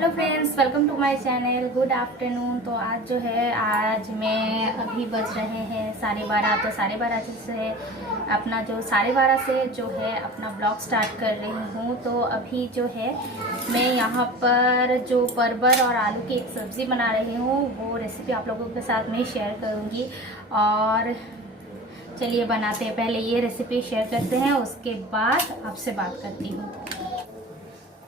Hello friends, welcome to my channel. Good afternoon. तो आज मैं अभी बज रहे हैं 12:30। तो 12:30 से अपना अपना ब्लॉग स्टार्ट कर रही हूँ। तो अभी मैं यहाँ पर जो परवर और आलू की एक सब्ज़ी बना रही हूँ, वो रेसिपी आप लोगों के साथ में शेयर करूँगी। और चलिए बनाते हैं। पहले ये रेसिपी शेयर करते हैं, उसके बाद आपसे बात करती हूँ।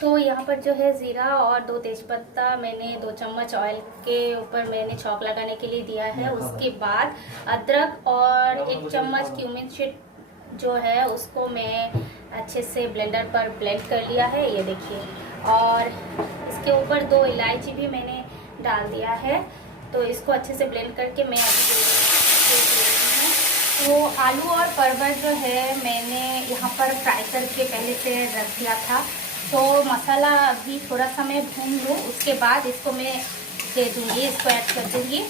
तो यहाँ पर ज़ीरा और 2 तेज़पत्ता मैंने 2 चम्मच ऑयल के ऊपर मैंने छौंक लगाने के लिए दिया है। उसके बाद अदरक और 1 चम्मच क्यूमिन सीड उसको मैं अच्छे से ब्लेंडर पर ब्लेंड कर लिया है, ये देखिए। और इसके ऊपर 2 इलायची भी मैंने डाल दिया है। तो इसको अच्छे से ब्लेंड करके मैं अभी तो आलू और परवल मैंने यहाँ पर फ्राई करके पहले से रख दिया था। तो मसाला अभी थोड़ा सा मैं भून लूँ, उसके बाद इसको मैं दे दूँगी, इसको ऐड कर दूँगी।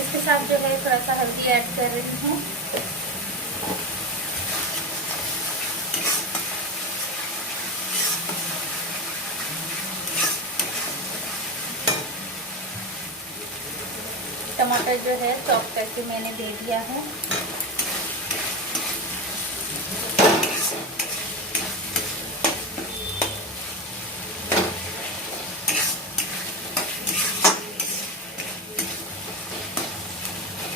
इसके साथ थोड़ा सा हल्दी ऐड कर रही हूँ। टमाटर चॉप करके मैंने दे दिया है।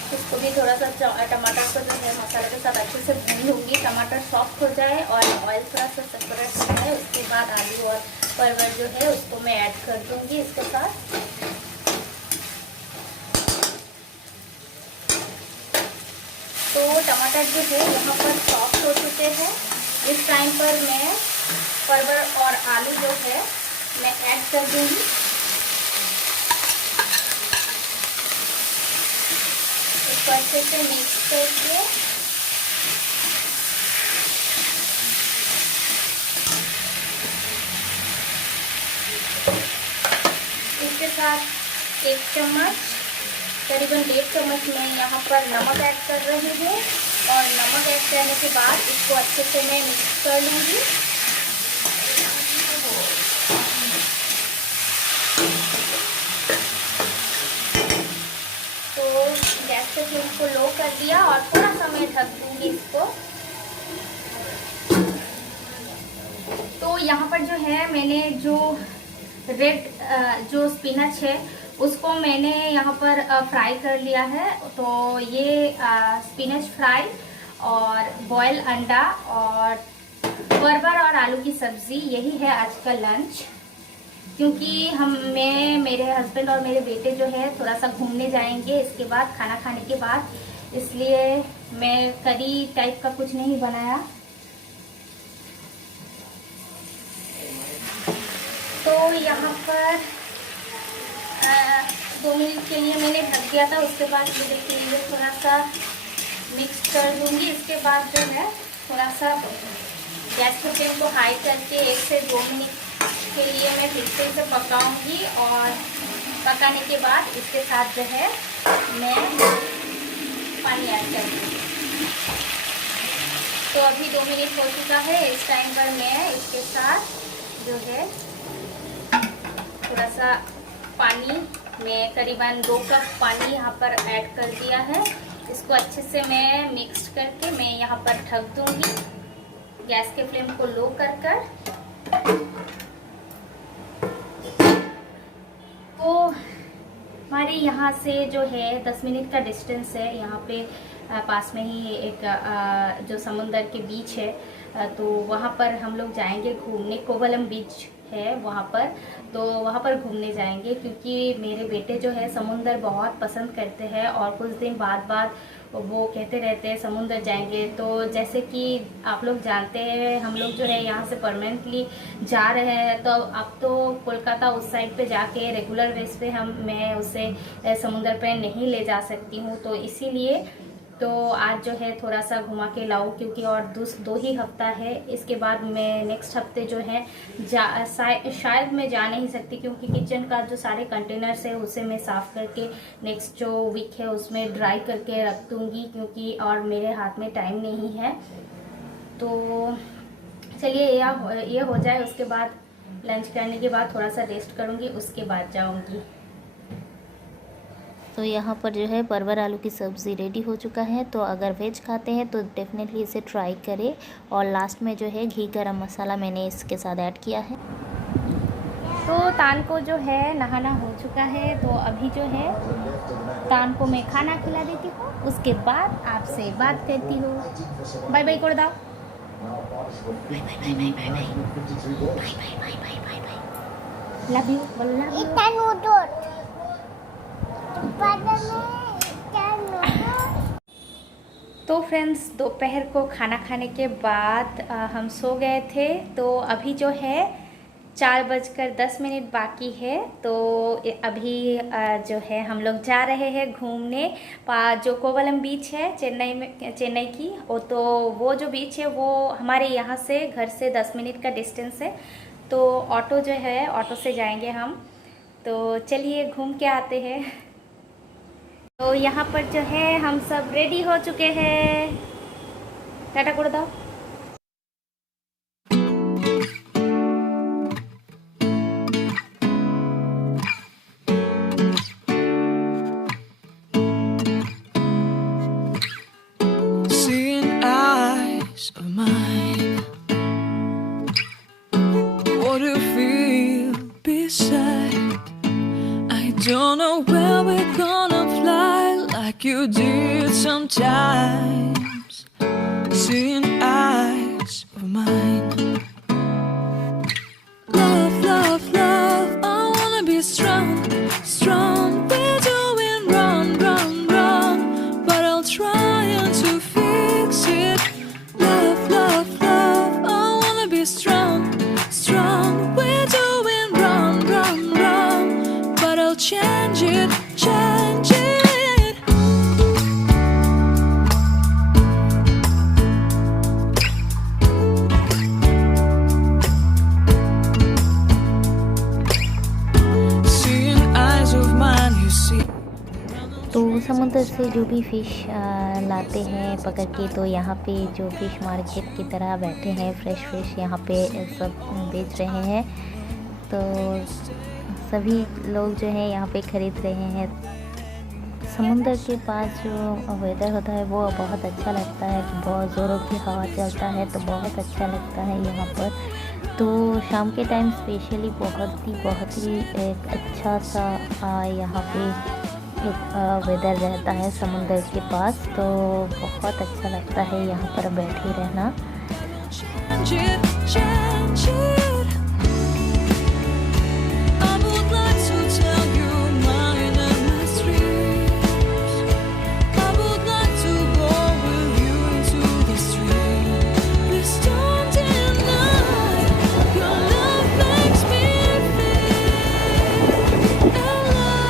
इसको भी थोड़ा सा टमाटर को मसाले के साथ अच्छे से भून लूँगी। टमाटर सॉफ्ट हो जाए और ऑयल थोड़ा सा सेपरेट हो जाए, उसके बाद आलू और परवल उसको मैं ऐड कर दूँगी इसके साथ। तो टमाटर यहाँ पर सॉफ्ट हो चुके हैं। इस टाइम पर मैं परवल और आलू मैं ऐड कर दूँगी। इसको अच्छे से मिक्स करके इसके साथ 1 चम्मच, करीबन 1.5 चम्मच मैं यहाँ पर नमक ऐड कर रही हूँ। और नमक ऐड करने के बाद इसको अच्छे से मैं मिक्स कर लूँगी। तो गैस के फ्लेम को लो कर दिया और थोड़ा सा मैं ढक दूँगी इसको। तो यहाँ पर मैंने जो रेड जो स्पिनच है उसको मैंने यहाँ पर फ्राई कर लिया है। तो ये स्पिनच फ्राई और बॉयल अंडा और परवर और आलू की सब्ज़ी, यही है आज का लंच। क्योंकि मेरे हस्बैंड और मेरे बेटे थोड़ा सा घूमने जाएंगे इसके बाद, खाना खाने के बाद, इसलिए मैं करी टाइप का कुछ नहीं बनाया। तो यहाँ पर 2 मिनट के लिए मैंने ढक दिया था। उसके बाद ये देखिए थोड़ा सा मिक्स कर दूँगी। इसके बाद थोड़ा सा गैस के फ्लेम को हाई करके 1 से 2 मिनट के लिए मैं फिर से इसे पकाऊंगी। और पकाने के बाद इसके साथ मैं पानी ऐड कर दूँगी। तो अभी 2 मिनट हो चुका है। इस टाइम पर मैं इसके साथ थोड़ा सा पानी, मैं करीबन 2 कप पानी यहाँ पर ऐड कर दिया है। इसको अच्छे से मैं मिक्स करके मैं यहाँ पर ढक दूँगी, गैस के फ्लेम को लो कर। तो हमारे यहाँ से 10 मिनट का डिस्टेंस है। यहाँ पे पास में ही एक जो समुंदर के बीच है, तो वहाँ पर हम लोग जाएंगे घूमने। कोवलम बीच है वहाँ पर, तो वहाँ पर घूमने जाएंगे। क्योंकि मेरे बेटे समुंदर बहुत पसंद करते हैं और कुछ दिन बाद वो कहते रहते हैं समुंदर जाएंगे। तो जैसे कि आप लोग जानते हैं, हम लोग यहाँ से परमानेंटली जा रहे हैं। तो अब तो कोलकाता उस साइड पे जाके रेगुलर बेस पे मैं उसे समुंदर पे नहीं ले जा सकती हूँ। तो इसीलिए तो आज थोड़ा सा घुमा के लाऊं। क्योंकि और 2 ही हफ्ता है, इसके बाद मैं नेक्स्ट हफ्ते शायद मैं जा नहीं सकती। क्योंकि किचन का जो सारे कंटेनर्स है उसे मैं साफ़ करके नेक्स्ट जो वीक है उसमें ड्राई करके रख दूँगी। क्योंकि और मेरे हाथ में टाइम नहीं है। तो चलिए ये हो जाए, उसके बाद लंच करने के बाद थोड़ा सा रेस्ट करूँगी, उसके बाद जाऊँगी। तो यहाँ पर जो है परवर आलू की सब्ज़ी रेडी हो चुका है। तो अगर वेज खाते हैं तो डेफ़िनेटली इसे ट्राई करें। और लास्ट में जो है घी गरम मसाला मैंने इसके साथ ऐड किया है। तो तान को जो है नहाना हो चुका है, तो अभी जो है तान को मैं खाना खिला देती हूँ, उसके बाद आपसे बात करती हूँ। बाय बाय कर दाओ। Bye bye bye bye bye bye bye bye bye bye bye. Love you, बोलो लव यू। तो फ्रेंड्स, दोपहर को खाना खाने के बाद हम सो गए थे। तो अभी जो है 4:10 बाकी है। तो अभी जो है हम लोग जा रहे हैं घूमने। जो कोवलम बीच है चेन्नई की, वो जो बीच है वो हमारे यहाँ से घर से 10 मिनट का डिस्टेंस है। तो ऑटो जो है, ऑटो से जाएंगे हम। तो चलिए घूम के आते हैं। तो यहाँ पर जो है हम सब रेडी हो चुके हैं। टाटा कर दो। Seeing eyes of mine, what do you feel beside? I don't know where we're gonna fly like you did sometimes. Seeing eyes of mine, love, love, love. I wanna be strong, strong. We're doing wrong, wrong, wrong, but I'll try to fix it. Love, love, love. I wanna be strong, strong. We're doing wrong, wrong, wrong, but I'll change it, change it. Seeing eyes of mine, you see. तो समुद्र से जो भी fish लाते हैं पकड़ के, तो यहाँ पे जो फ़िश मार्केट की तरह बैठे हैं, फ्रेश फ़िश यहाँ पे सब बेच रहे हैं। तो सभी लोग जो हैं यहाँ पे ख़रीद रहे हैं। समुद्र के पास जो वेदर होता है वो बहुत अच्छा लगता है कि बहुत ज़ोरों की हवा चलता है, तो बहुत अच्छा लगता है यहाँ पर। तो शाम के टाइम स्पेशली बहुत ही एक अच्छा सा यहाँ पे एक वेदर रहता है समुद्र के पास। तो बहुत अच्छा लगता है यहाँ पर बैठे रहना। Change it, change it. I would like to tell you mine and my dreams. I would like to go with you into the street. Please don't deny. Your love makes me feel alive.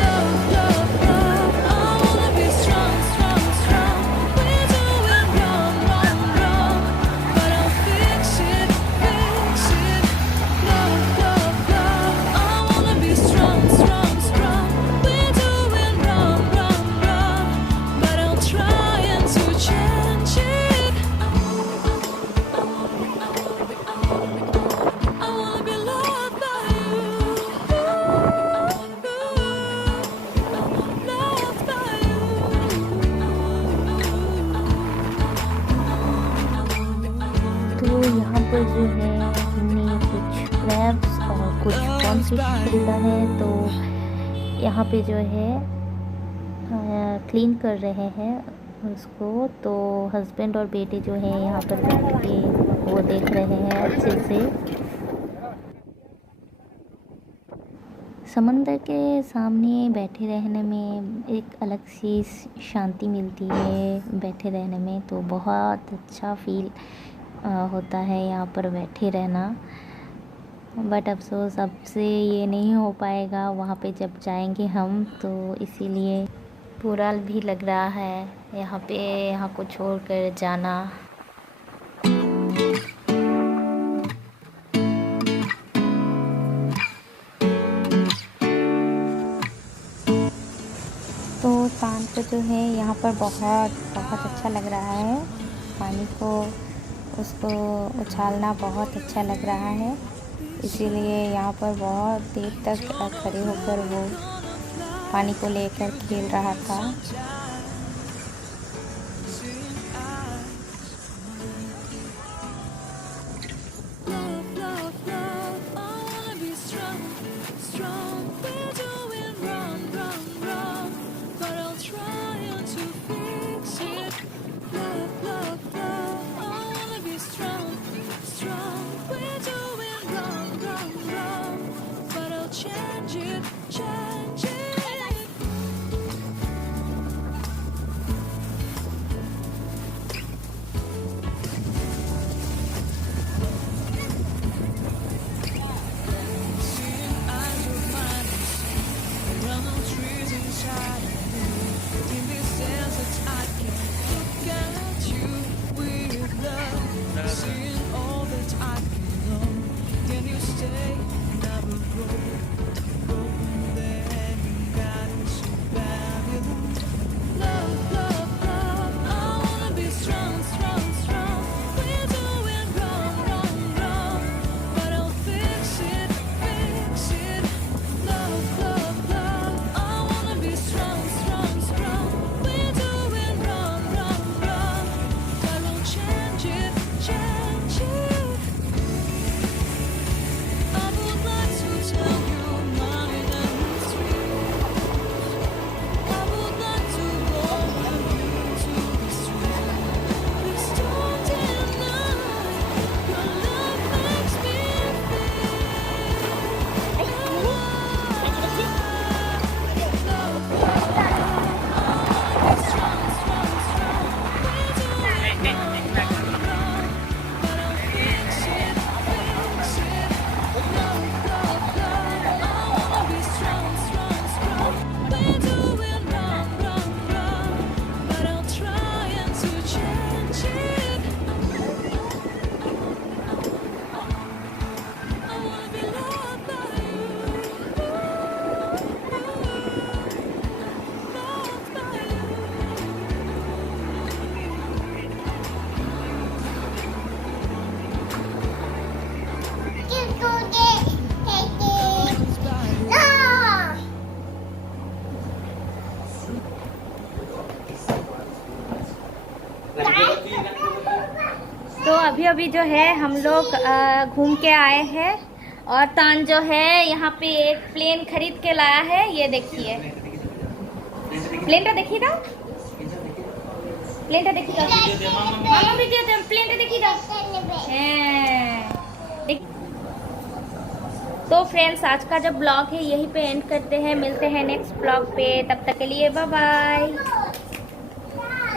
Love, love, love. I wanna be strong, strong, strong. We're doing wrong, wrong, wrong, but I'll fix it, fix it. Love, love, love. I wanna be strong, strong, strong. We're doing wrong, wrong, wrong, but I'll try to change it. I wanna be loved by you. Loved by तो यहाँ पर जो है हमने कुछ crabs और कुछ corn fish खरीदा है। तो यहाँ पे जो है क्लीन कर रहे हैं उसको। तो हस्बैंड और बेटे जो है यहाँ पर बैठ के वो देख रहे हैं अच्छे से। समंदर के सामने बैठे रहने में एक अलग सी शांति मिलती है बैठे रहने में। तो बहुत अच्छा फील होता है यहाँ पर बैठे रहना। बट अफसोस अब से ये नहीं हो पाएगा वहाँ पे जब जाएंगे हम। तो इसीलिए बुरा भी लग रहा है यहाँ को छोड़कर जाना। तो शाम को जो है यहाँ पर बहुत अच्छा लग रहा है। पानी को उसको उछालना बहुत अच्छा लग रहा है, इसीलिए यहाँ पर बहुत देर तक खड़े होकर वो पानी को लेकर खेल रहा था। Love, love, love, I wanna be strong, strong. We're doing wrong, wrong, wrong, but I'll try to fix it. Love, love, love, I wanna be strong, strong. We're doing wrong, wrong, wrong, but I'll change it, change it. Seeing eyes of mine, there are no trees inside of me. In this sense that I can look at you with love. Seeing all that I can know. Can you stay and I will grow there and God is so fabulous. Love, love, love, I wanna be strong, strong, strong. We're doing wrong, wrong, wrong, but I'll fix it, fix it. Love, love, love, I wanna be strong, strong, strong. We're doing wrong, wrong, wrong, but I'll change it, change it. I would like to tell you my history. I would like to go with you to the street. Please don't deny your love makes me तो अभी अभी जो है हम लोग घूम के आए हैं और तान जो है यहाँ पे एक प्लेन खरीद के लाया है। ये देखिए प्लेनটা देखी दाও, প্লেনটা দেখি দাও মামা ভিডিও দে, প্লেনটা দেখি দাও। হ্যাঁ तो फ्रेंड्स आज का जो ब्लॉग है यहीं पे एंड करते हैं, मिलते हैं नेक्स्ट ब्लॉग पे, तब तक के लिए बाय बाय।